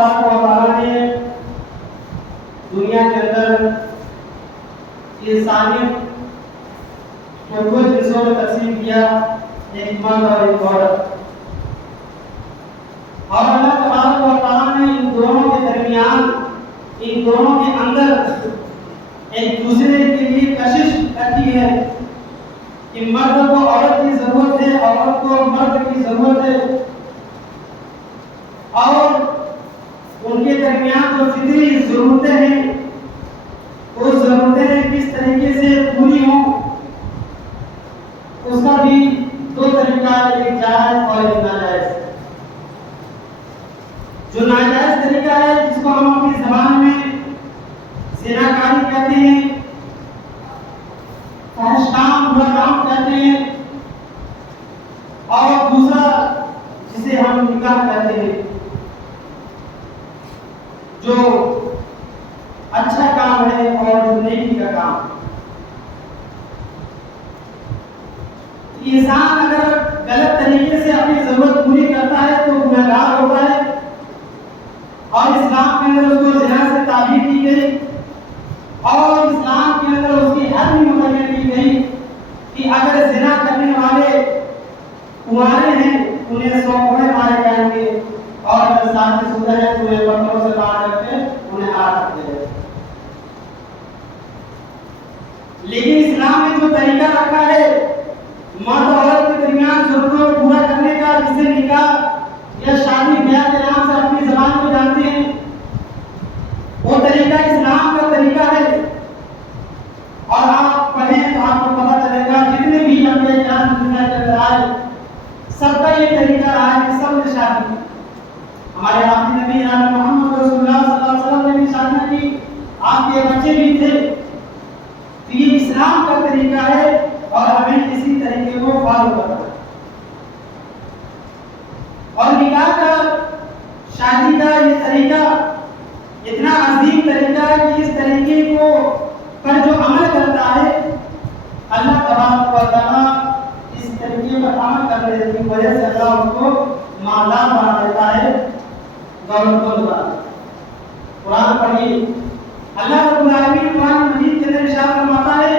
تبارک و تعالیٰ نے دنیا کے اندر انسانیت کو دو حصوں میں تقسیم کیا، ایک مرد اور ایک عورت، اور اللہ تبارک و تعالیٰ نے ان دونوں کے درمیان، ان دونوں کے اندر ایک دوسرے کے لیے کشش رکھی ہے کہ مرد کو عورت کی ضرورت ہے، عورت کو مرد کی ضرورت ہے، اور ان کے درمیان جو فطری ضرورتیں ہیں وہ ضرورتیں کس طریقے سے پوری ہوں، اس کا بھی دو طریقہ، ایک جائز اور ایک ناجائز۔ جو ناجائز طریقہ ہے جس کو ہم اپنی زبان میں زناکاری کہتے ہیں، فحش کام، برا کام کہتے ہیں، اور دوسرا جسے ہم نکاح کہتے ہیں، جو اچھا کام ہے اور جو نیکی کا کام۔ انسان اگر غلط طریقے سے اپنی ضرورت پوری کرتا ہے تو گنہگار ہوتا ہے، اور اسلام کے اندر اس کو زنا سے تعبیر کی گئی، اور اسلام کے اندر اس کی حد بھی مقرر کی گئی کہ اگر زنا کرنے والے کنوارے ہیں انہیں 100 کوڑے مارے جائیں گے، اور اگر شادی شدہ ہے تو انہیں پتھروں سے مار کر کے انہیں آگ رکھتے ہیں۔ لیکن اسلام نے جو طریقہ رکھا ہے مرد اور عورت کے درمیان ضرورتوں کو پورا کرنے کا، جسے نکاح یا شادی بیاہ کے نام سے اپنی زبان کو جانتے ہیں، وہ طریقہ اسلام کا طریقہ ہے۔ اور آپ پڑھیں تو آپ کو پتہ چلے گا جتنے بھی لمبے جان دنیا کے اندر آئے سب کا یہ طریقہ رہا ہے کہ سب نے شادی، ہمارے آخری نبی جناب محمد رسول اللہ صلی اللہ علیہ وسلم نے بھی شادی کی، آپ کے بچے بھی تھے۔ تو یہ اسلام کا طریقہ ہے اور ہمیں اسی طریقے کو فالو کرنا ہے۔ اور نکاح کا، شادی کا یہ طریقہ اتنا عظیم طریقہ ہے کہ اس طریقے کو پر جو عمل کرتا ہے اللہ تبارک و تعالیٰ اس طریقے پر عمل کرنے کی وجہ سے اللہ اس کو مالدار بنا دیتا ہے، دولت مند بنا دیتا ہے۔ قرآن پڑھیے، اللہ رب العالمین قرآن مجید کے اندر ارشاد فرماتا ہے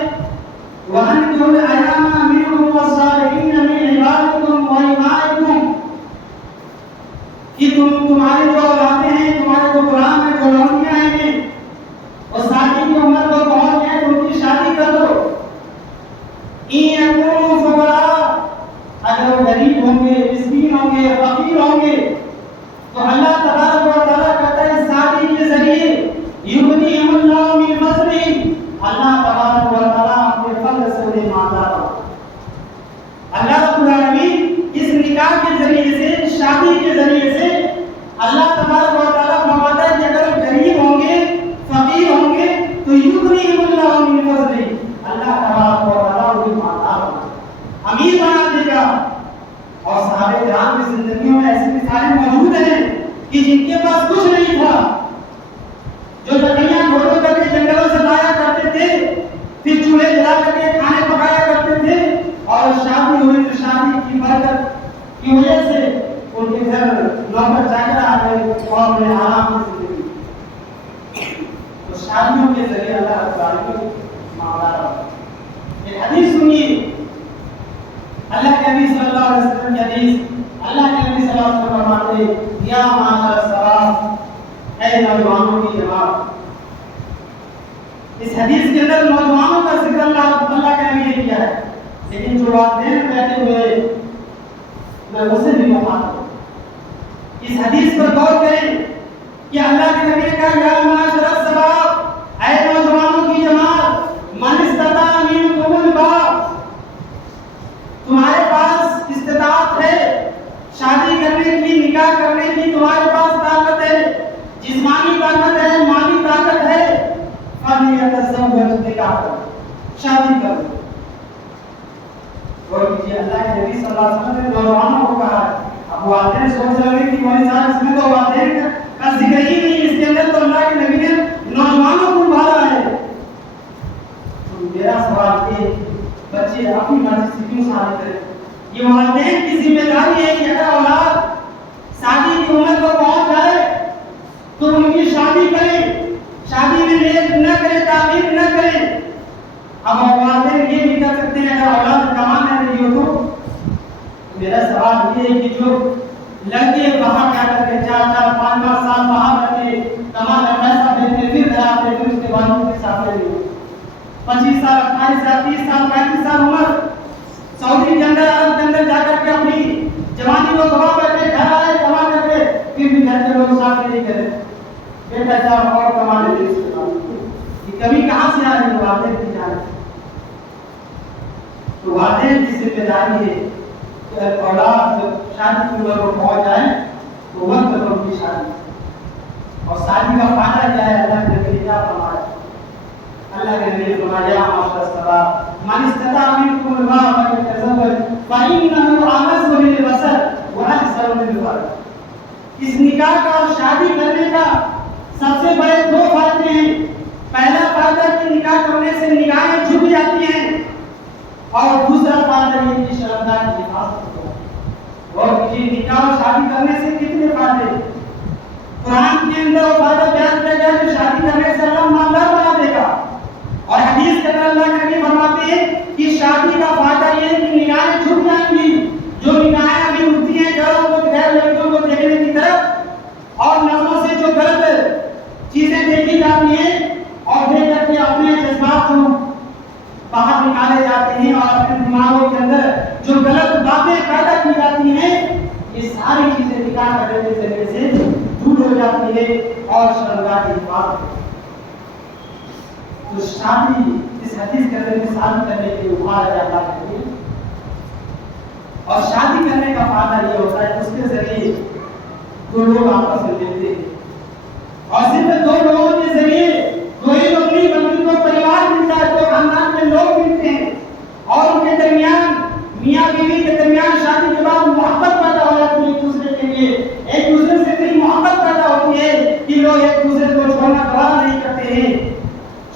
وَأَنكِحُوا الْأَيَامَ مِنكُمْ وَالصَّالِحِينَ مِنْ عِبَادِكُمْ وَإِمَائِكُمْ، کہ تمہارے جو اولادیں ہیں، تمہارے جو غلام ہیں، جو لڑکیاں ہیں، اور شادی کی عمر کو پہنچ گئے تو ان کی شادی کر دو۔ إِن يَكُونُوا فُقَرَاءَ، اگر وہ غریب ہوں گے، مسکین ہوں گے، فقیر ہوں گے، تو اللہ تبارک و تعالیٰ کہتا ہے شادی کے ذریعے يُغْنِيهِمُ اللَّهُ مِن فَضْلِهِ، اللہ تبارک و تعالیٰ اپنے فضل سے انہیں مالدار بناتا ہے۔ اللہ رب العالمین اس نکاح کے ذریعے سے، شادی کے ذریعے سے اللہ تبارک و تعالیٰ فرماتا ہے کہ اگر غریب ہوں گے، فقیر ہوں گے تو يُغْنِيهِمُ اللَّهُ مِن فَضْلِهِ، اللہ تبارک و تعالیٰ انہیں مالدار بنا دے گا، امیر بنا دے گا۔ اور صحابہ کرام کی زندگیوں میں ایسی مثالیں موجود ہیں کہ جن کے پاس کچھ نہیں تھا، جو لکڑیاں ڈھونڈ کر کے جنگلوں سے لایا کرتے تھے، پھر چولہے جلا کر کے کھانے پکایا کرتے تھے، اور شادی ہوئی تو شادی کی برکت کی وجہ سے ان کے گھر نوکر چاکر آ گئے اور انہیں آرام کی زندگی۔ تو شادیوں کے ذریعے اللہ تعالیٰ کی معاملہ ایک حدیث سنیے، اللہ کے نبی صلی اللہ علیہ وسلم کی حدیث، اللہ کے نبی صلی اللہ علیہ وسلم فرماتے ہیں یا معاشر الشباب، اے نوجوانوں کی جماعت۔ اس حدیث کے اندر نوجوانوں کا ذکر اللہ کے نبی نے کیا ہے، لیکن جو والدین بیٹھے ہوئے میں اسے بھی بتاتا ہوں، اس حدیث پر غور کریں کہ اللہ کے نبی نے کہا یا معاشر الشباب، اے نوجوانوں کی جماعت، من استطاع منکم الباء، تمہارے پاس استطاعت ہے شادی کرنے کی، نکاح کرنے کی، تمہارے پاس طاقت ہے، جسمانی طاقت ہے، مالی طاقت ہے، فَلْيَتَزَوَّجْ، نکاح کرو، شادی کرو۔ اور یہ اللہ کے نبی صلی اللہ علیہ وسلم نے نوجوانوں کو کہا ہے۔ اب والدین سوچ رہے ہیں کہ مولوی صاحب اس میں تو والدین کا ذکر ہی نہیں، اس کے اندر تو اللہ کے نبی نے نوجوانوں کو ابھارا ہے۔ تو میرا سوال یہ، بچے اپنی مرضی سے کیوں شادی کریں؟ یہ والدین کی ذمہ داری ہے کہ اگر اولاد شادی کی عمر کو پہنچ جائے سوال یہ ہے کہ جو لڑکے باہر جا کر کے 4-5 سال باہر رہتے کما کر پیسہ بھیجتے پھر گھر آتے پھر اس کے بعد ان کے ساتھ نہیں ہوتے 25 سال 28 سال 30 سال 35 سال عمر سعودی کے اندر عرب کے اندر جا کر کے اپنی جوانی کو گوا کر کے گھر آئے کما کر کے پھر بھی گھر کے لوگ ساتھ نہیں کرے بیٹا جا اور کما لے اس کے بعد یہ کبھی کہاں سے آ رہی ہے والدین کی جان تو والدین کی ذمہ داری ہے کہ اولاد جب شادی کی عمر کو پہنچ جائے تو وقت پر ان کی شادی اور شادی کا فائدہ کیا ہے اللہ کے نبی کیا فرمایا اللہ کے نبی فرمایا معاشر الصحابہ من استطاع منکم الباء فليتزوج فإنه أغض للبصر وأحسن للفرج اس نکاح کا اور شادی کرنے کا سب سے بڑے 2 فائدے ہیں پہلا فائدہ کہ نکاح کرنے سے نگاہیں جھک جاتی ہیں اور دوسرا فائدہ یہ کہ شرمگاہ کی حفاظت ہوتا ہے اور یہ نکاح اور شادی کرنے سے کتنے فائدے قرآن کے اندر وہ فائدہ بیان کیا گیا کہ شادی کرنے سے اللہ مالدار بنا دے گا اور حدیث کے اندر اللہ کے نبی فرماتے ہیں کہ شادی کا فائدہ یہ ہے کہ نگاہیں جھک جائیں گی جو نگاہیں ابھی اٹھتی ہیں گھروں کو غیر لڑکیوں کو دیکھنے کی طرف اور نظروں سے جو غلط چیزیں دیکھی جاتی ہیں اور دیکھ کر کے اپنے جذبات کو باہر نکالے جاتے ہیں اور اپنے دماغوں کے اندر جو غلط باتیں پیدا کی جاتی ہیں یہ ساری چیزیں نکاح کرنے کے ذریعے سے دور ہو جاتی ہے اور شرمگاہ کی حفاظت تو شادی اس حدیث کے اندر شادی کرنے کے لیے ابھارا جاتا ہے اور شادی کرنے کا فائدہ یہ ہوتا ہے اس کے ذریعے 2 لوگ آپس میں ملتے ہیں اور صرف 2 لوگوں کے ذریعے کوئی لوگ نہیں بلکہ 2 پریوار ملتا ہے 2 خاندان کے لوگ ملتے ہیں اور ان کے درمیان میاں بیوی کے درمیان شادی کے بعد محبت پیدا ہو جاتی ہے ایک دوسرے کے لیے ایک دوسرے سے اتنی محبت پیدا ہوتی ہے کہ لوگ ایک دوسرے کو چھوڑنا گوارا نہیں کرتے ہیں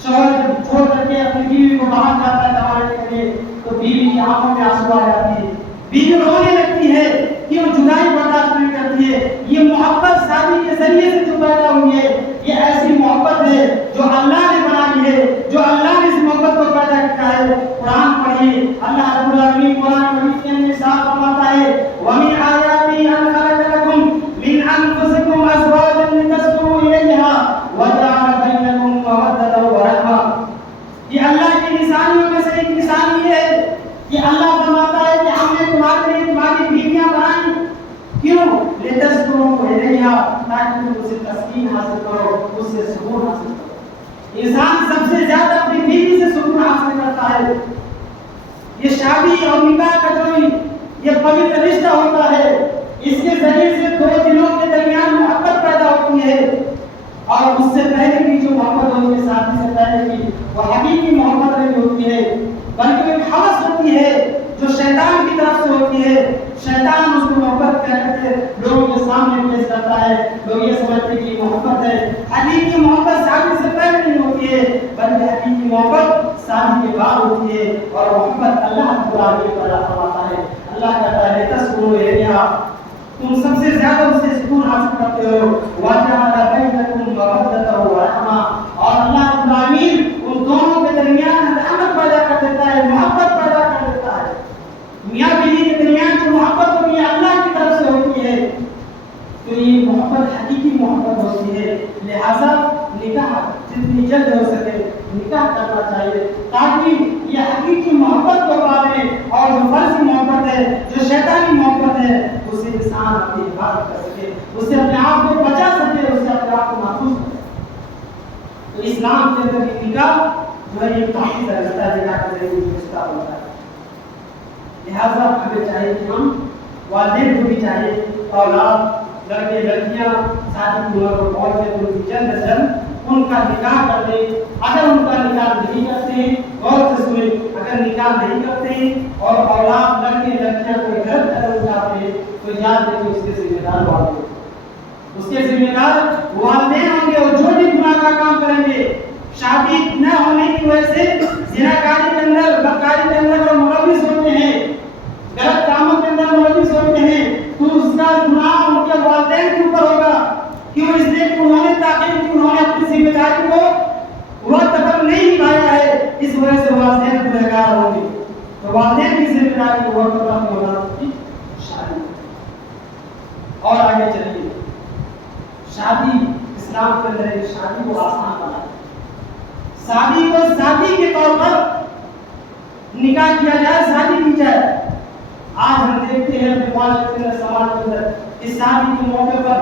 شوہر چھوڑ کر کے اپنی بیوی کو باہر جاتا ہے کمانے کے لیے تو بیوی کی آنکھوں میں آنسو آ جاتی ہے بیوی رونے لگتی ہے کہ وہ جدائی برداشت نہیں کرتی ہے یہ محبت شادی کے ذریعے سے جو پیدا ہوئی ہے یہ ایسی محبت ہے جو اللہ نے بنائی ہے جو اللہ نے اس محبت کو پیدا کیا ہے قرآن پڑھیے اللہ رب العالمین قرآن مجید کے اندر صاف فرماتا ہے وَمِنْ آيَاتِهِ أَنْ خَلَقَ لَكُم مِّنْ أَنفُسِكُمْ أَزْوَاجًا لِتَسْكُنُوا إِلَيْهَا وَجَعَلَ بَيْنَكُم مَّوَدَّةً وَرَحْمَةً یہ اللہ کی نشانیوں میں سے ایک نشانی ہے کہ اللہ فرماتا ہے کہ ہم نے تمہارے لیے تمہاری بیویاں بنائیں کیوں لتسکنوا الیہا تاکہ تم اسے تسکین حاصل کرو اس سے سکون حاصل کرو انسان سب سے زیادہ اپنی بیوی سے سکون حاصل کرتا ہے یہ شادی اور نکاح کا جو یہ پوتر رشتہ ہوتا ہے اس کے ذریعے سے 2 دلوں کے درمیان محبت پیدا ہوتی ہے اور اس سے پہلے کی جو محبت ہوتی ہے شادی سے پہلے کی وہ حقیقی محبت نہیں ہوتی ہے بلکہ ایک ہوس ہوتی ہے جو شیطان کی طرف سے ہوتی ہے شیطان اس کو محبت کہہ کر کے لوگوں کے سامنے پیش کرتا ہے لوگ یہ سمجھتے کہ محبت ہے حقیقی محبت شادی سے پہلے نہیں ہوتی ہے بلکہ حقیقی محبت شادی کے بعد ہوتی ہے اور محبت اللہ رب العالمین پیدا فرماتا ہے اللہ کہتا ہے تسکنوا الیہا تم سب سے زیادہ اس سے سکون حاصل کرتے ہو وَجَعَلَ بَيْنَكُم مَّوَدَّةً وَرَحْمَةً اور اللہ رب العالمین ان دونوں کے درمیان رحمت پیدا کر دیتا ہے محبت پیدا کر دیتا ہے میاں بیوی کے درمیان جو محبت ہوتی ہے اللہ کی طرف سے ہوتی ہے تو یہ محبت حقیقی محبت ہوتی ہے لہذا نکاح جتنی جلد ہو سکے نکاح کرنا چاہیے تاکہ یہ حقیقی محبت کو پالے اور جو فرضی محبت ہے جو شیطانی محبت ہے اسے انسان اپنی حفاظت کر سکے اسے اپنے آپ کو بچا سکے اسے اپنے آپ کو محفوظ کر سکے تو اسلام کے اندر نکاح جو ہے یہ کافی رشتہ ہے نکاح کا ضروری رشتہ ہوتا ہے لہٰذا ہمیں چاہیے کہ ہم والدین کو بھی چاہیے اولاد لڑکے لڑکیاں شادی کی عمر کو پہنچ گئے تو جلد از جلد ان کا نکاح کر دیں اگر ان کا نکاح نہیں کرتے غور سے سنیں اگر نکاح نہیں کرتے اور اولاد لڑکے لڑکیاں کوئی غلط قدم اٹھاتے ہیں تو یاد رکھیں اس کے ذمہ دار والدین اس کے ذمہ دار والدین ہوں گے اور جو بھی گناہ کا کام کریں گے شادی نہ ہونے کی وجہ سے زناکاری کے اندر بدکاری کے اندر ملوث ہوتے ہیں غلط کاموں کے اندر ملوث ہوتے ہیں تو اس کا گناہ ان کے والدین کے اوپر ہوگا کیوں اس لیے کہ انہوں نے تاکہ انہوں نے اپنی ذمہ داری کو وقت تک نہیں نبھایا ہے اس وجہ سے والدین گنہگار ہوں گے تو والدین کی ذمہ داری کو وقت تک ہونا شادی چاہیے. اور آگے چلیے, شادی اسلام کے اندر ایک شادی کو آسان بنا ہے. شادی کو شادی کے طور پر نکاح کیا جائے, شادی کی جائے. آج ہم دیکھتے ہیں اپنے معاشرے کے اندر, سماج کے اندر اس شادی کے موقع پر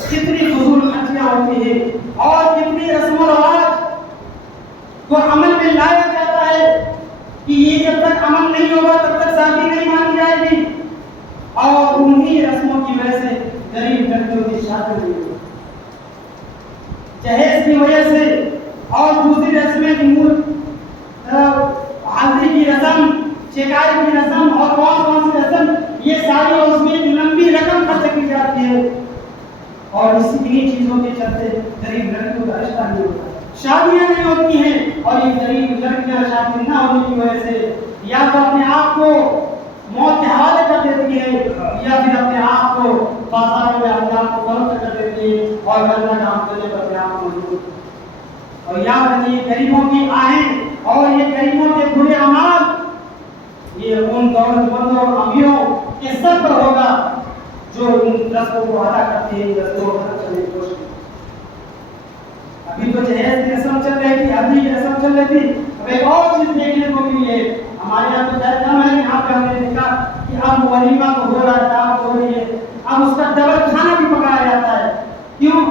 کتنی فضول خرچیاں ہوتی ہیں اور کتنی رسم و رواج کو عمل میں لایا جاتا ہے کہ یہ جب تک عمل نہیں ہوگا تب تک شادی نہیں مانی جائے گی. اور انہی رسموں کی وجہ سے غریب لڑکیوں کی شادی نہیں ہوگی. جہیز کی وجہ سے اور دوسری رسمیں کی ہلدی کی رسم, چکائی کی رسم اور کون سی رسم, یہ ساری اور اس میں ایک لمبی رقم خرچ کی جاتی ہے. اور اسی چیزوں کے چلتے غریب لڑکیوں کا رشتہ نہیں ہوتا, شادیاں نہیں ہوتی ہیں. اور یہ غریب لڑکیاں شادی نہ ہونے کی وجہ سے یا تو اپنے آپ کو موت کے حوالے کر دیتی ہے یا پھر اپنے آپ کو بازاروں میں اپنے آپ کو فروخت کر دیتی ہے اور گندہ کام کرنے پر اپنے آپ کو مجبور. اور یاد رکھیے, غریبوں کی آہیں اور یہ غریبوں کے برے اعمال یہ ان دولت مندوں اور امیروں کے سر پر ہوگا جو ان رسموں کو ادا کرتے ہیں, رسموں کو ختم کرنے کی کوشش. ابھی تو جہیز کی رسم چل رہی تھی, ہلدی کی رسم چل رہی تھی. اب ایک اور چیز دیکھنے کو ملی ہے ہمارے یہاں. تو کم ہے, یہاں پہ ہم نے دیکھا کہ اب ولیمہ تو ہو رہا ہے, دعوت ہو رہی ہے, اب اس کا ڈبل کھانا بھی پکایا جاتا ہے. کیوں؟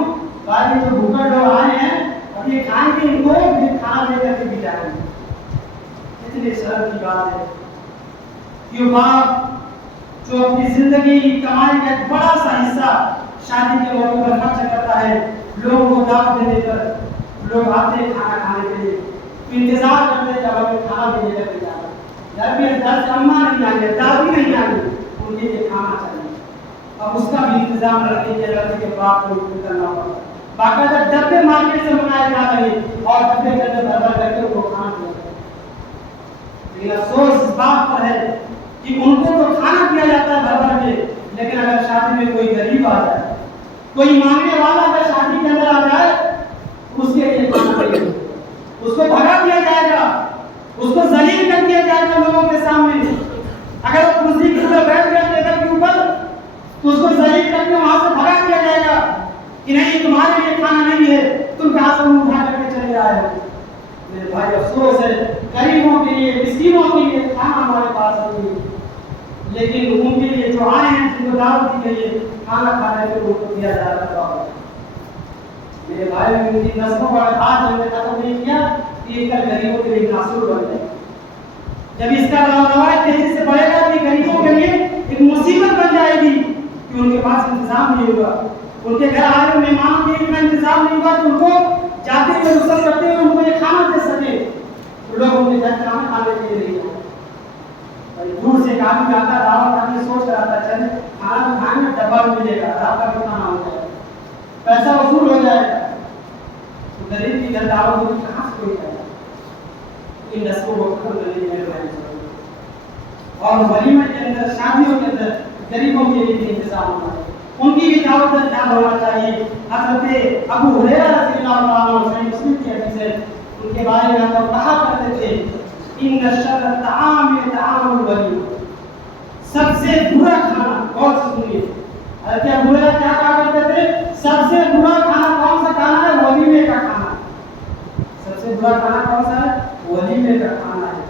باقی جو بھوکے لوگ آئے ہیں اب یہ کھائیں گے, ان کو پھر کھانا دے کر کے بھی جائیں گے. اتنی شرم کی بات ہے. یہ باپ جو اپنی زندگی کمائی کا ایک بڑا سا حصہ شادی کے موقع پر خرچ کرتا ہے, لوگوں کو دعوت دینے پر, لوگ آتے ہیں کھانا کھانے کے لیے, انتظار کرتے ہیں جب ہمیں کھانا دینے لگ جاتا ہے. گھر میں دس اماں نہیں آئیں گے, دادی نہیں آئیں گے, ان کے لیے کھانا چاہیے. اب اس کا بھی انتظام رکھنے کے لڑکے کے باپ کو کرنا پڑتا ہے. باقاعدہ ڈبے مارکیٹ سے منگائے جا رہے ہیں اور ڈبے کے اندر بھر کر کے وہ کھانا دیا جاتا ہے. لیکن افسوس اس بات پر ہے کہ ان کو تو کھانا دیا جاتا ہے بھر کے, لیکن اگر شادی میں کوئی غریب آ جائے, کوئی مانگنے والا اگر شادی کے اندر آ جائے, اس کے لیے کھانا نہیں ہے, اس کو بھگا دیا جائے گا, اس کو ذلیل کر دیا جائے گا لوگوں کے سامنے. اگر وہ کرسی کے اوپر بیٹھ گیا ٹیبل کے اوپر تو اس کو ذلیل کر کے وہاں سے بھگا دیا جائے گا کہ نہیں تمہارے لیے کھانا نہیں ہے, تم کہاں سے اٹھا کر کے چلے آئے ہو. میرے بھائی افسوس ہے, غریبوں کے لیے, مسکینوں کے لیے کھانا ہمارے پاس نہیں ہے, لیکن ان کے لیے جو آئے ہیں جن کو دعوت دی گئی ہے کھانا کھانے کے ان کو دیا جا رہا ہے. میرے بھائی نے ان کی نسلوں کا آج ہم نے ختم نہیں کیا کہ یہ کل غریبوں کے لیے ناصر بن جائے. جب اس کا روایت تیزی سے بڑھے گا تو یہ غریبوں کے لیے ایک مصیبت بن جائے گی کہ ان کے پاس انتظام نہیں ہوگا, ان کے گھر آئے ہوئے مہمانوں کے اتنا انتظام نہیں ہوگا کہ ان کو جاتے ہوئے رخصت کرتے ہوئے ان کو یہ کھانا دے سکے. لوگ ان کے گھر کھانا کھانے کے لیے نہیں آئے. دور سے ایک آدمی آتا ہے, دعوت آدمی سوچ کر آتا ہے چلے کھانا تو کھائیں گے, ڈبہ بھی ملے گا, رات کا بھی کھانا ہو جائے گا, پیسہ وصول ہو جائے گا. تو غریب کی گھر دعوت ہوگی, کہاں سے کوئی جائے گا. ان رسموں کو ختم کرنے کی میرے بھائی ضرورت ہے. اور ولیمہ کے اندر, شادیوں کے اندر غریبوں کے لیے بھی انتظام ہونا چاہیے, ان کی بھی دعوت کا خیال ہونا چاہیے. حضرت ابو ہریرہ رضی اللہ عنہ صحیح مسلم کی حدیث ہے, ان کے بارے میں ہم کہا کرتے تھے ان شر الطعام طعام الولیمہ, سب سے برا کھانا, غور سے سنیے, حضرت ابو ہریرہ کیا کہا کرتے تھے, سب سے برا کھانا کون سا کھانا ہے, ولیمے کا کھانا. سب سے برا کھانا کون سا ہے, ولیمے کا کھانا ہے.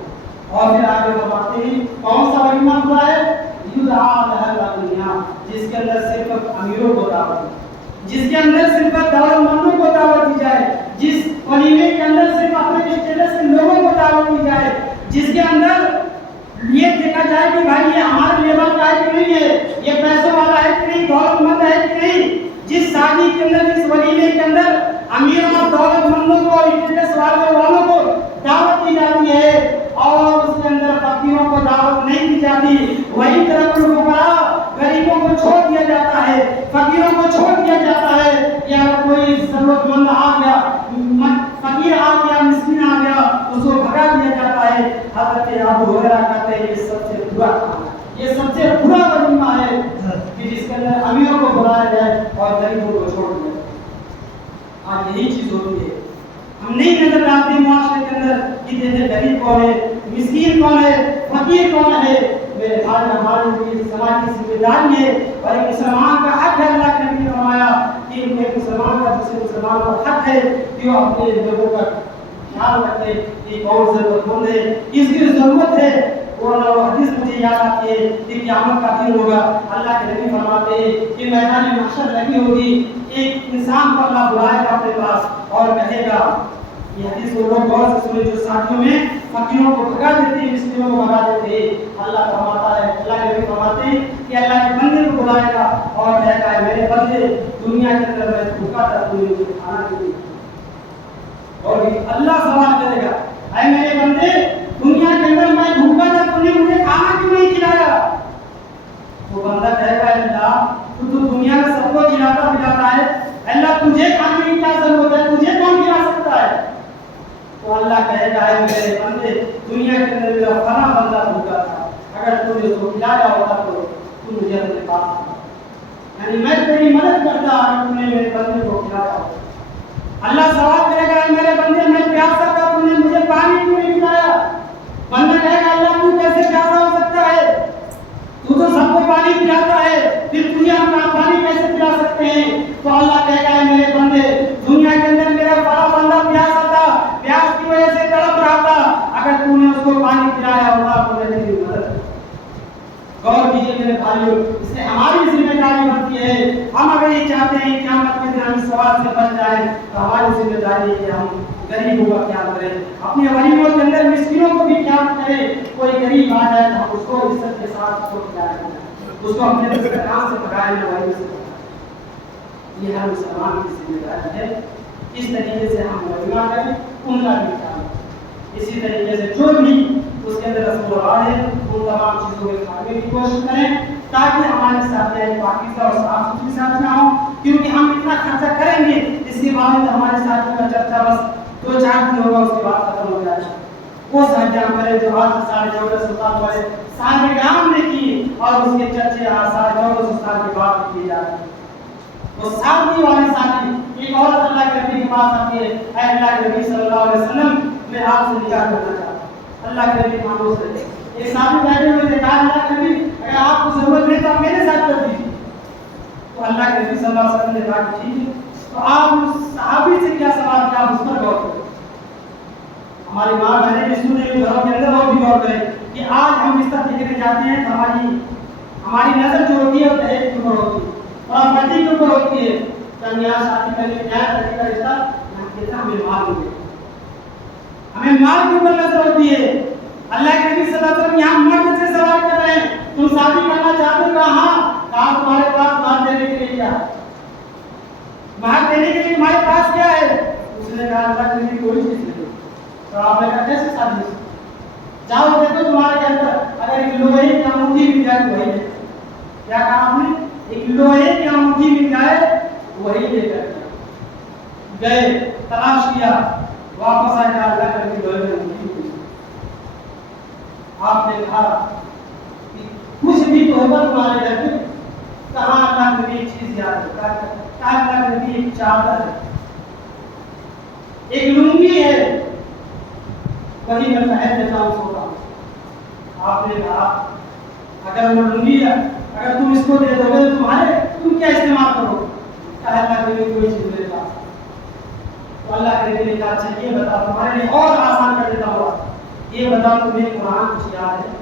اور پھر آگے فرماتے ہیں کون سا ولیمہ برا ہے, یدعا لہ الاغنیاء, جس کے اندر صرف امیروں کو دعوت دی, جس کے اندر صرف دولت مندوں کو دعوت دی جائے, جس ولیمے کے اندر صرف اپنے رشتے سے لوگوں کو دعوت دی جائے, جس کے اندر یہ دیکھا جائے کہ بھائی یہ ہمارے لیول کا ہے کہ نہیں ہے, یہ پیسوں والا ہے کہ نہیں, دولت مند ہے کہ نہیں. جس شادی کے اندر, جس ولیمے کے اندر امیروں اور دولت مندوں کو, انٹرسٹ والوں کو دعوت دی جاتی ہے اور اس کے اندر فقیروں کو دعوت نہیں دی جاتی, وہی طرف الفقراء غریبوں کو چھوڑ دیا جاتا ہے, فقیروں کو چھوڑ دیا جاتا ہے. یا کوئی ضرورت مند آ گیا, فقیر آ گیا, مسکین آ گیا, اس کو بھگا دیا جاتا ہے. حضرت ابو ہریرہ کہتے ہیں یہ سب سے برا کھانا, یہ سب سے برا ولیمہ ہے کہ جس کے اندر امیروں کو بلایا جائے اور غریبوں کو چھوڑ دیا. آج یہی چیز ہوتی ہے, ہم نہیں نظر آتے معاشرے کے اندر کہ دیکھیں غریب کون ہے, مسکین کون ہے, فقیر کون ہے. میرے بھائی ہماری بھی سماجی ذمہ داری ہے اور ایک مسلمان کا حق ہے. اللہ کے نبی نے فرمایا کہ ایک مسلمان کا دوسرے مسلمان کا حق ہے کہ وہ اپنے لوگوں کا خیال رکھے کہ کون ضرورت مند ہے, کس کی ضرورت ہے. وہ حدیث مجھے یاد آتی ہے کہ قیامت کا دن ہوگا. اللہ کے نبی فرماتے ہیں کہ میدان محشر لگی ہوگی, ایک انسان کو اللہ بلائے گا اپنے پاس اور کہے گا, یہ حدیث وہ لوگ غور سے سنے جو ساتھیوں میں فقیروں کو بھگا دیتے ہیں, مسکینوں کو بھگا دیتے ہیں. اللہ فرماتا ہے, اللہ کے نبی فرماتے ہیں کہ اللہ کے بندے کو بلائے گا اور کہے گا میرے بندے دنیا کے اندر میں بھوکا تھا, تو مجھے کھانا دے. اور اللہ سوال کرے گا, اے میرے بندے دنیا کے اندر میں بھوکا تھا, تو نے مجھے کھانا کیوں نہیں کھلایا؟ وہ بندہ کہے گا اللہ تو دنیا میں سب کو کھلاتا پلاتا ہے, اللہ تجھے کھانے کی کیا ضرورت ہے, تجھے کون کھلا سکتا ہے؟ تو اللہ کہے گا اے میرے بندے دنیا کے اندر میرا فلاں بندہ بھوکا تھا, اگر تو نے اس کو کھلایا ہوتا تو مجھے اپنے پاس آتا, یعنی میں تیری مدد کرتا اگر تو نے میرے بندے کو کھلایا ہوتا. اللہ سوال کرے گا اے میرے بندے میں پیاسا تھا, تو نے مجھے پانی کیوں نہیں پلایا؟ بندہ کہے گا اللہ تو کیسے پیاسا ہو سکتا ہے, تو سب کو پانی پلاتا ہے, پھر تجھے ہم پانی کیسے پلا سکتے ہیں؟ تو اللہ کہے گا میرے بندے دنیا کے اندر میرا بڑا بندہ پیاسا تھا, پیاس کی وجہ سے تڑپ رہا تھا, اگر تو نے اس کو پانی پلایا ہوتا تو میں تیری مدد. غور کیجیے میرے بھائیوں, اس سے ہماری ذمہ داری بنتی ہے. ہم اگر یہ چاہتے ہیں کہ قیامت کے دن ہم سوال سے بچ جائیں تو ہماری ذمہ داری ہے کہ ہم غریبوں کا خیال کریں, اپنے غریبوں کے اندر مسکینوں کو بھی خیال کریں. کوئی غریب آ جائے تو اس کو عزت کے ساتھ اس کو کھلائیں, اس کو اپنے کام سے پکائیں, غریب سے پکائیں. یہ ہر مسلمان کی ذمہ داری ہے. اس طریقے سے ہم غریباں کریں, ان کا بھی خیال کریں. اسی طریقے سے جو بھی اس کے اندر رسم و رواج ہے ان تمام چیزوں کے کھانے کی کوشش کریں تاکہ ہمارے ساتھ پاکیزہ اور صاف ستھری ساتھ نہ ہو. کیونکہ ہم اتنا خرچہ کریں گے اس کے بعد ہمارے ساتھ کا چرچا بس 2-4 دن ہوگا, اس کے بعد ختم ہو جائے گا. وہ سرگرم کرے جو آج 1450 سال پہلے سالگرام نے کی اور اس کے چرچے آج 1450 سال کے بعد کیے جاتے ہیں. وہ ساتویں والی ساتھی ایک عورت اللہ کے نبی کے پاس آتی ہے, اے اللہ کے نبی صلی اللہ علیہ وسلم میں آپ سے نکاح کرنا چاہتا ہوں. اللہ کے نبی خاموش رہے. ایک صحابی بیٹھے ہوئے تھے, کہا اللہ کے نبی اگر آپ کو ضرورت ہے تو آپ میرے ساتھ کر دیجیے. تو اللہ کے نبی صلی اللہ علیہ وسلم نے کہا کہ ٹھیک ہے. تو آپ اس صحابی سے کیا سوال کیا آپ اس پر غور کریں. ہماری ماں بہنیں بھی سن رہی گھروں کے اندر اور بھی غور کریں کہ آج ہم بستر دیکھنے جاتے ہیں تو ہماری نظر جو ہوتی ہے وہ دہیج کے اوپر ہوتی ہے, پراپرٹی کے اوپر ہوتی ہے. جب یہاں شادی کرنے نیا طریقے کا رشتہ ہمیں مال ملے, ہمیں مال کے اوپر نظر ہوتی ہے. اللہ کے نبی صلی اللہ علیہ وسلم یہاں مرد سے سوال کر رہے ہیں, تم شادی کرنا چاہتے ہو؟ ہاں. کہا تمہارے پاس مال دینے کے لیے کیا ہے, مال دینے کے لیے تمہارے پاس کیا ہے؟ اس نے کہا اللہ کے نبی کوئی چیز نہیں. تو آپ نے کہا کیسے شادی؟ جاؤ دیکھو تمہارے کے اندر اگر ایک لوہے کی انگوٹھی مل جائے تو وہی لے. کیا کہا آپ نے؟ ایک لوہے کی انگوٹھی مل جائے وہی لے کر گئے, تلاش کیا, واپس آئے کہا اللہ کے نبی لوہے کی انگوٹھی. آپ نے کہا کچھ بھی تو ہوگا تمہارے گھر میں. کہاں اللہ کے نبی ایک چیز یاد ہے, کہا اللہ کے نبی ایک چادر ہے, ایک لنگی ہے, کبھی میں پہن لیتا ہوں سوتا ہوں. آپ نے کہا اگر وہ لنگی ہے, اگر تم اس کو دے دو گے تو تم کیا استعمال کرو؟ کہا اللہ کے نبی کوئی چیز میرے پاس. تو اللہ کے نبی نے کہا اچھا یہ بتا, تمہارے لیے اور آسان کر دیتا ہوں, یہ بتاؤ تمہیں قرآن کچھ یاد ہے؟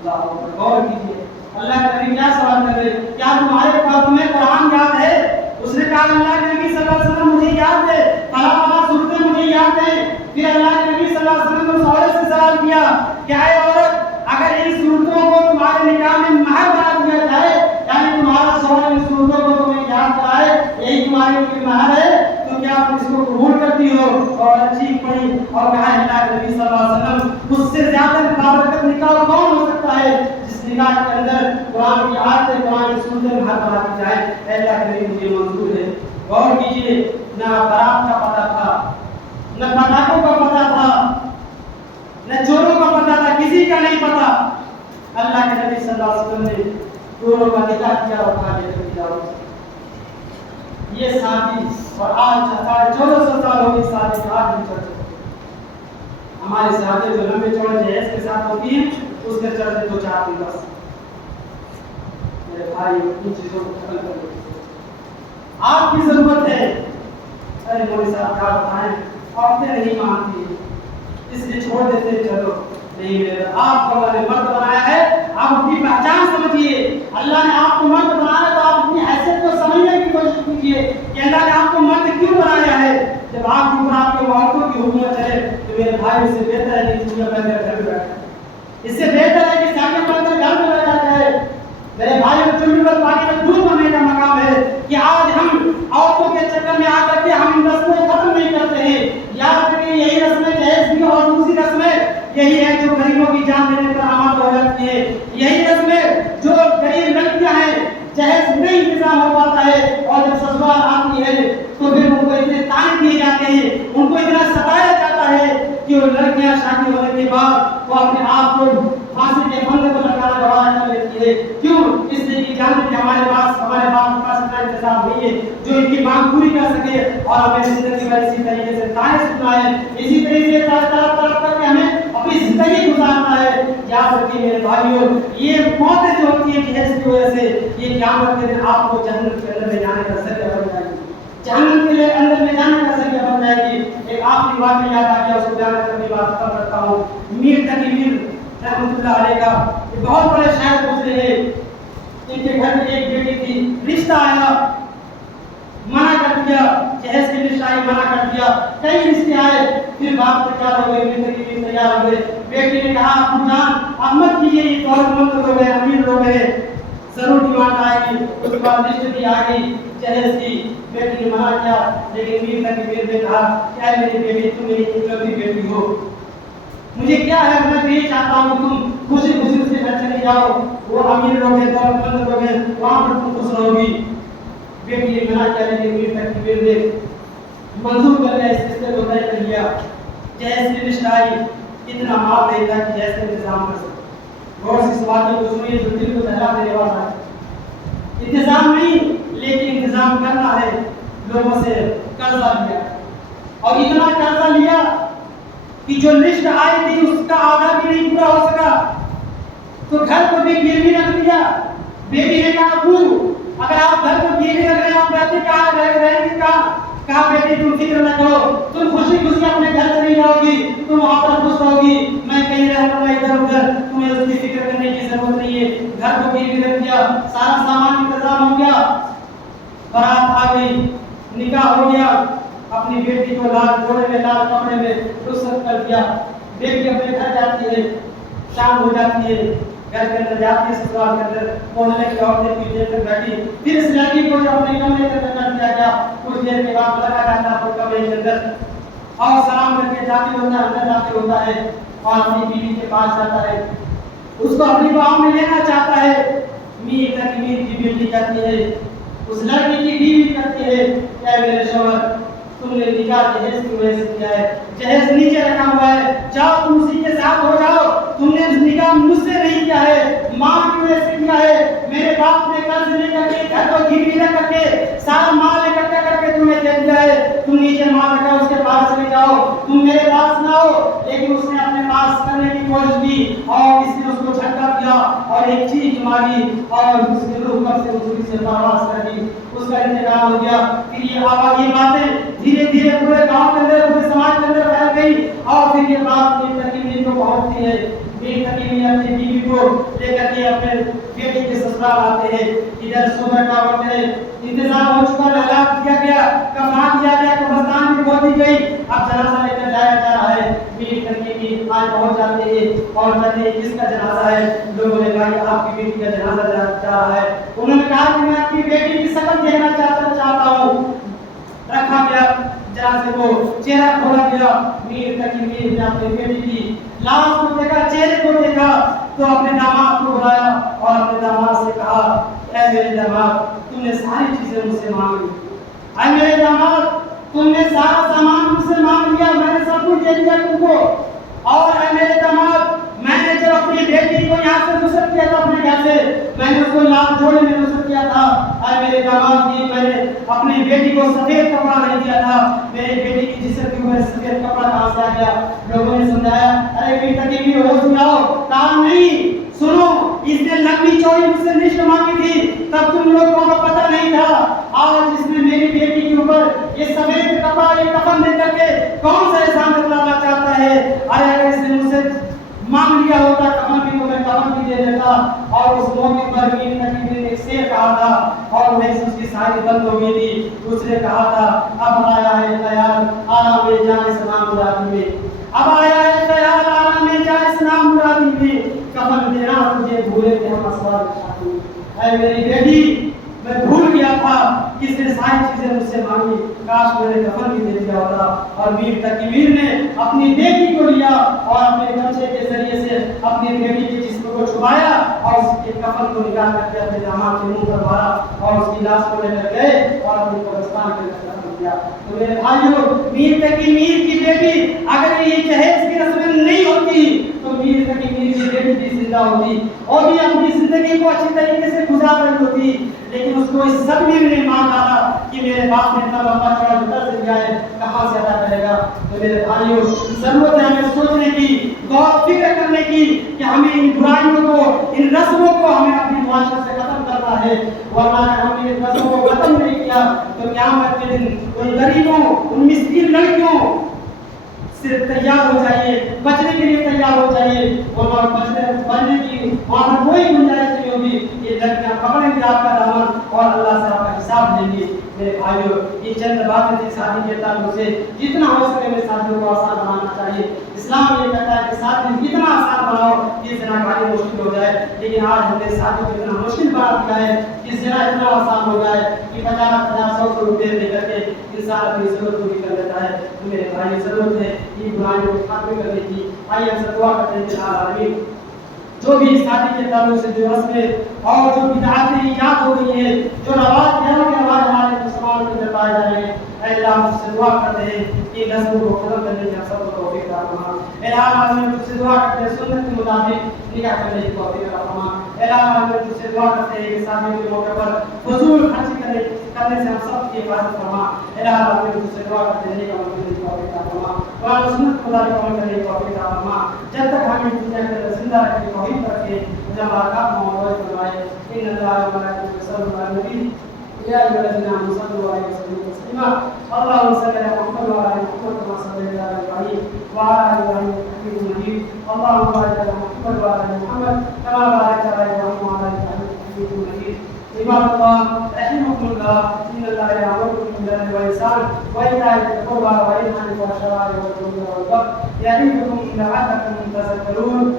اللہ اکبر, غور کیجیے. اللہ کے نبی کیا سوال کر رہے, کیا تمہارے پاس تمہیں قرآن یاد ہے؟ اس نے کہا اللہ کے نبی صلی اللہ علیہ وسلم مجھے یاد ہے, فلاں سورتیں مجھے یاد ہیں. پھر اللہ کے نبی صلی اللہ علیہ وسلم نے اس عورت سے سوال کیا کہ اے عورت اگر ان صورتوں کو تمہارے نکاح میں مہر بنا دیا جائے, یعنی تمہارا شوہر ان صورتوں کو تمہیں یاد کرائے, یہی تمہارے لیے مہر ہے, تو کیا تم اس کو قبول کرتی ہو؟ اور اچھی پڑھی اور کہا اللہ کے نبی صلی اللہ علیہ وسلم اس سے زیادہ بابرکت نکاح کون ہو سکتا ہے جس نکاح کے اندر قرآن کی آیتیں, قرآن کی صورتیں مہر بنا دی جائے. اللہ کے نبی مجھے منظور ہے. غور کیجیے, نہ بارات کا پتہ تھا, نہ پٹاخوں کا پتہ تھا, نہ چوروں کا پتہ تھا, کسی کا نہیں پتا. اللہ کے نبی صلی اللہ علیہ وسلم نے دونوں کا نکاح کیا اور کہا یہ شادی, اور آج 1400 سال ہو گئی شادی, آج بھی چل رہی ہے. ہمارے شادی جو لمبے چوڑے جہیز کے ساتھ ہوتی ہیں اس کے چلتے 2-4 دن بس میرے بھائی ان چیزوں کو ختم کر دو. آپ کی ضرورت ہے. ارے مولوی صاحب کیا بتائیں, عورتیں نہیں مانتی اس لیے چھوڑ دیتے, چلو نہیں میرے آپ کو اللہ نے مرد بنایا ہے, آپ اپنی پہچان سمجھیے. اللہ نے آپ کو مرد بنایا تو آپ اپنی حیثیت کو سمجھنے کی کوشش کیجیے کہ اللہ نے آپ کو مرد کیوں بنایا ہے. جب آپ کے اوپر آپ کے عورتوں کی حکومت ہے تو میرے بھائی اس سے بہتر ہے کہ چڑیا پہن کر گھر میں بیٹھے, اس سے بہتر ہے کہ ساڑیاں پہن کر گھر میں بیٹھا جائے. میرے بھائی چڑی پر پانی میں ڈوب مرنے کا مقام ہے کہ آج ہم عورتوں کے چکر میں آ کر کے ہم رسمیں ختم نہیں کرتے ہیں. یاد رکھیں یہی رسمیں جہیز بھی اور دوسری رسمیں یہی ہے جو غریبوں کی جان دینے پر آماد ہو جاتی ہے. یہی رسمیں جو غریب لڑکیاں ہیں جہیز نہیں انتظام ہو پاتا ہے اور جب سسرال آتی ہے تو پھر ان کو اتنے تانے دیے جاتے ہیں, ان کو اتنا ستایا جاتا ہے کہ وہ لڑکیاں شادی ہونے کے بعد وہ اپنے آپ کو پھانسی کے پھندے پر لگانا گوارا کر لیتی ہے. کیوں؟ اس لیے کہ جانتے کہ ہمارے باپ کے پاس اتنا انتظام نہیں ہے جو ان کی مانگ پوری کر سکے, اور ہمیں زندگی میں اسی طریقے سے تانے سننا ہے, اسی طریقے سے طرف کر کے ہمیں اپنی زندگی گزارنا ہے. یاد رکھیے میرے بھائیوں, یہ موتیں جو ہوتی ہیں جہیز کی وجہ سے یہ قیامت کے دن آپ کو جہنم کے اندر لے جانے کا ذریعہ بن جائے گی, جہنم کے اندر لے جانے کا ذریعہ بن جائے گی. ایک آخری بات یاد آ گیا, اس کو بیان کرنے کی بات کرتا ہوں. میر تقی میر رحمۃ اللہ علیہ کا یہ بہت بڑے شاعر گزرے ہیں. ان کے گھر میں ایک بیٹی تھی, رشتہ آیا, منع کر دیا, جہیز کی نشائی منع کر دیا. کئی رشتے آئے, پھر باپ تیار ہو گئے, میر تقی میر تیار ہو گئے. بیٹی نے کہا ابو جان اب مت کیجیے, یہ دولت مند لوگ ہیں, امیر لوگ ہیں, ضرور ڈیمانڈ آئے گی. اس کے بعد لسٹ بھی آ گئی جہیز کی. بیٹی نے منع کیا, لیکن میر تقی میر نے کہا کیا میری بیٹی تم میری اکلوتی بیٹی ہو, مجھے کیا ہے, میں تو یہ چاہتا ہوں کہ تم خوشی خوشی سے گھر چلے جاؤ, وہ امیر لوگ ہیں, دولت مند لوگ ہیں, وہاں پر تم خوش رہو گی. بیٹی نے منع کیا, لیکن میر تقی میر نے منظور کر لیا, اس رشتے کو طے کر لیا. جہیز کی لسٹ آئی, اتنا مال نہیں تھا کہ جہیز کا انتظام کر سکے. غور سے اس بات کو سنیے جو دل کو دہلا دینے والا ہے. انتظام نہیں لیکن انتظام کرنا ہے. لوگوں سے قرضہ لیا, اور اتنا قرضہ لیا کہ جو لسٹ آئی تھی اس کا آدھا بھی نہیں پورا ہو سکا, تو گھر کو بھی گروی رکھ دیا. بیٹی نے کہا ابو اگر آپ گھر کو گروی رکھ رہے ہیں, آپ رہتے کہاں رہیں گے کہاں؟ کہا بیٹی تم فکر نہ کرو, تم خوشی خوشی اپنے گھر چلی جاؤ گی, تم وہاں پر خوش رہو گی, میں کہیں رہوں گا ادھر ادھر, تمہیں اس کی فکر کرنے کی ضرورت نہیں ہے. گھر کو گروی رکھ دیا, سارا سامان انتظام ہو گیا, بارات آ گئی, نکاح ہو گیا. اپنی بیٹی کو لال گھوڑے میں لال کپڑے میں رخصت کر دیا. بیٹی اپنے گھر جاتی ہے, شام ہو جاتی ہے, گھر کے اندر جاتی ہے, سسرال کے اندر محلے کی عورتیں پیچھے تک بیٹھی. پھر اس لڑکی کو جو اپنے کمرے کے اندر کر دیا گیا, کچھ دیر کے بعد لگا جاتا ہے اپنے کمرے کے اندر, اور سلام کر کے جاتی ہوتا ہے, اندر داخل ہوتا ہے اور اپنی بیوی کے پاس جاتا ہے, اس کو اپنی باہوں میں لینا چاہتا ہے. میر تقی میر کی بیٹی کہتی ہے, اس لڑکی کی بیوی کہتی ہے, اے میرے شوہر تم نے نکاح جہیز کی وجہ سے کیا ہے, جہیز نیچے رکھا ہوا ہے, جاؤ تم اسی کے ساتھ ہو جاؤ, تم نے نکاح مجھ سے نہیں کیا ہے, ماں کی وجہ سے کیا ہے. میرے باپ نے قرض لے کر کے گھر کو گروی رکھ کر کے سارا مال اکٹھا کر کے تمہیں دے دیا ہے, تم نیچے مال رکھا اس کے پاس چلے جاؤ, تم میرے پاس نہ ہو. لیکن اس نے اپنے پاس کرنے کی کوشش کی اور اس نے اس کو جھٹکا دیا اور ایک چیخ ماری اور اس کی روح کب سے اس سے پرواز کر دی. اس کا انتقال ہو گیا. پھر یہ باتیں دھیرے دھیرے پورے گاؤں کے اندر, پورے سماج کے اندر پھیل گئی, اور پھر یہ بات میر تقی میر کو پہنچتی ہے. میر تقی میر اپنی بیوی کو لے کر کے اپنے بیٹی کے سسرال آتے ہیں. ادھر صبح کا وقت ہے, انتظام ہو چکا, اعلان کیا گیا, کفن کیا گیا, قبرستان بھی کھود دی گئی, اب جنازہ لے کر جایا جا رہا ہے. میر تقی میر آج پہنچ جاتے ہیں اور کہتے ہیں کس کا جنازہ ہے. لوگوں نے کہا کہ آپ کی بیٹی کا جنازہ جا رہا ہے. انہوں نے کہا کہ میں اپنی بیٹی کی شکل دیکھنا چاہتا ہوں. رکھا گیا جنازے کو, چہرہ کھولا گیا. میر تقی میر نے اپنی بیٹی کی لاش کو دیکھا, چہرے کو دیکھا, تو اپنے داماد کو بلایا اور اپنے داماد سے کہا, اے میرے داماد تم نے ساری چیزیں مجھ سے مانگ لی, اے میرے داماد تم نے سارا سامان مجھ سے مانگ لیا, میں نے سب کچھ دے دیا تم کو, اور اے میرے داماد میں نے جب اپنی بیٹی کو یہاں سے رخصت کیا تھا اپنے گھر سے, میں نے اس کو لال جوڑے میں رخصت کیا تھا. اے میرے داماد جی میں نے اپنی بیٹی کو سفید کپڑا نہیں دیا تھا، میری بیٹی کی جسم کے اوپر سفید کپڑا کہاں سے آ گیا؟ لوگوں نے سمجھایا ارے بیٹی تکی بھی ہوش میں آؤ، کہا نہیں سنو اس نے لمبی چوڑی مجھ سے لسٹ مانگی تھی تب تم لوگوں کو پتہ نہیں تھا، آج اس نے میری بیٹی کے اوپر یہ سفید کپڑا یہ کفن دے کر کے کون سا احسان جتلانا چاہتا ہے؟ ارے اگر اس نے مجھ سے مانگ لیا ہوتا کفن بھی تو میں کفن بھی دے دیتا۔ اور اس موقع پر میر تقی نے ایک شعر کہا تھا اور وہ اس کی ساری بند ہو گئی تھی، اس نے کہا تھا اب آیا ہے خیال آرام جائے سلام مرادی میں، اب آیا ہے خیال آرام جائے سلام مرادی میں، کفن دینا تجھے بھولے تھے ہم اسوار شادی میں۔ اے میری بیٹی میں بھول گیا تھا کس نے ساری چیزیں مجھ سے مانگی، کاش میں نے کفن بھی دے دیا ہوتا۔ اور میر تقی میر نے اپنی بیٹی کو لیا اور اپنے بچے کے ذریعے سے اپنی بیٹی کے جسم کو چھپایا اور اس کے کفن کو نکال کر کے اپنے داماد کے منہ پر مارا اور اس کی لاش کو لے کر گئے اور اپنے قبرستان کے اندر دفن کیا۔ تو میرے بھائیوں میر تقی میر کی بیٹی اگر یہ جہیز کی رسمیں نہیں ہوتی تو میر تقی میر کی بیٹی بھی زندہ ہوتی اور بھی اپنی زندگی کو اچھی طریقے سے گزار رہی ہوتی، لیکن اس کو اس صدمے میں مان ڈالا کہ میرے باپ نے اتنا لمبا چوڑا جو قرض لیا ہے کہاں سے ادا کرے گا۔ تو میرے بھائیوں ضرورت ہے ہمیں سوچنے کی، غور فکر کرنے کی کہ ہمیں ان برائیوں کو ان رسموں کو ہمیں اپنی معاشرے سے ختم کرنا ہے، ورنہ اگر ہم نے ان رسموں کو ختم نہیں کیا تو قیامت کے دن ان غریبوں ان مسکین لڑکیوں سے تیار ہو جائیے، بچنے کے لیے تیار ہو جائیے، اور بچنے کی وہاں پر کوئی گنجائش نہیں ہوگی، یہ لڑکیاں پکڑیں گے آپ کا دامن اور اللہ سے آپ کا حساب لیں گے۔ میرے بھائیوں یہ چند باتیں تھی شادی کے تعلق سے، جتنا ہو سکے میں شادیوں کو آسان بنانا چاہیے۔ اسلام یہ کہتا ہے کہ شادی جتنا آسان بناؤ کہ زنا کاری مشکل ہو جائے، لیکن آج ہم نے شادی کو اتنا مشکل بنا دیا ہے کہ زنا اتنا آسان ہو جائے کہ 50,000 100 روپے دے کر کے انسان اپنی ضرورت پوری کر لیتا ہے۔ تو میرے بھائی ضرورت ہے یہ برائیوں کو ختم کرنے کی۔ آئیے ہم سے دعا کرتے ہیں کہ العالمین جو بھی شادی کے تعلق سے جو رسمیں اور جو بدعتیں ایجاد ہو گئی ہیں، جو رواج غیروں کے رواج ہمارے مسلمان کے اندر پائے جا رہے ہیں، اے اللہ ہم سے دعا کرتے ہیں کہ رسموں کو ختم کرنے کی ہم سب کو توفیق عطا فرما۔ اے اللہ ہم سے دعا کرتے ہیں سنت کے مطابق نکاح کرنے کی توفیق عطا فرما۔ اے اللہ ہم سے دعا کرتے ہیں کہ شادی کے موقع پر فضول خرچ کرنے سے ہم سب کی حفاظت فرما۔ اے اللہ ہم سے دعا کرتے ہیں کہ عمل کرنے کی توفیق عطا فرما، قرآن و سنت کے مطابق عمل کرنے کی توفیق عطا فرما۔ جب تک ہمیں دنیا کے اندر زندہ رکھنے کی توفیق رکھے، جب ملاقات موعود فرمائے۔ ان اللہ و ملائکته یصلون علی النبی یا ایھا الذین آمنوا صلوا علیہ وسلم تسلیما۔ اللهم صل علی محمد وعلى ال محمد كما صليت على ابراہیم وعلى ال ابراہیم انک حمید مجید۔ اللهم بارک علی محمد وعلى ال محمد كما باركت على ابراہیم وعلى ال ابراہیم انک حمید مجید۔ عباد اللہ رحمكم اللہ، ان اللہ یامرکم بالعدل والاحسان وایتاء ذی القربى وینہی عن الفحشاء والمنکر والبغی یعظکم لعلکم تذکرون۔